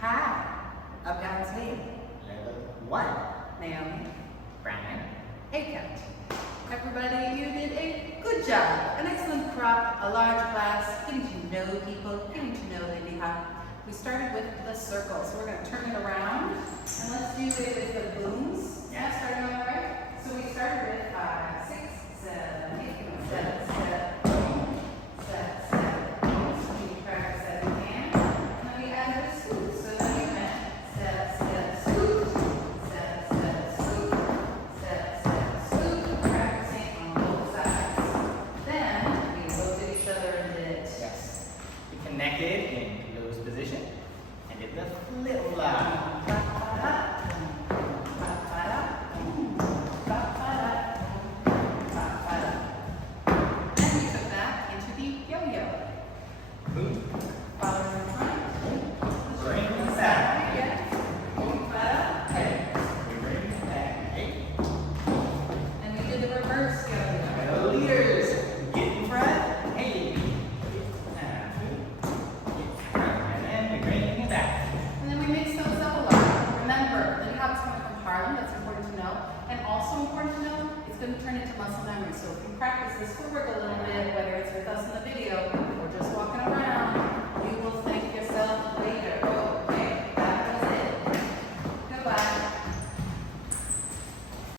Hi, Uptown Swing. Level 1. Naomi. Brian. Hey, everybody, you did a good job. An excellent crop, a large class, getting to know people, getting to know Lindy Hop. We started with the circle, so we're going to turn it around. And let's do it with the booms. Yeah, starting on the right. So we started with 5, 6, 7, 8, 7, 7, 7, 7. So we practice that again. And then we added a scoop. So then we went step, step, scoop, step, step, scoop, step, step, scoop. Practicing on both sides. Then we looked at each other and did. Yes. We connected in closed position and did the flip flop. Boom. Follow in front. Bring it back. Again. Hold flat up. Okay. We bring it back. Hey. And we did the reverse yo-yo. Go leaders. Get in front. Hey. Get in front. And then we bring it back. And then we mix those up a lot. Remember, Lindy Hop is coming from Harlem. That's important to know. And also important to know, it's going to turn into muscle memory. So if you practice this footwork a little bit, whether it's with us in the video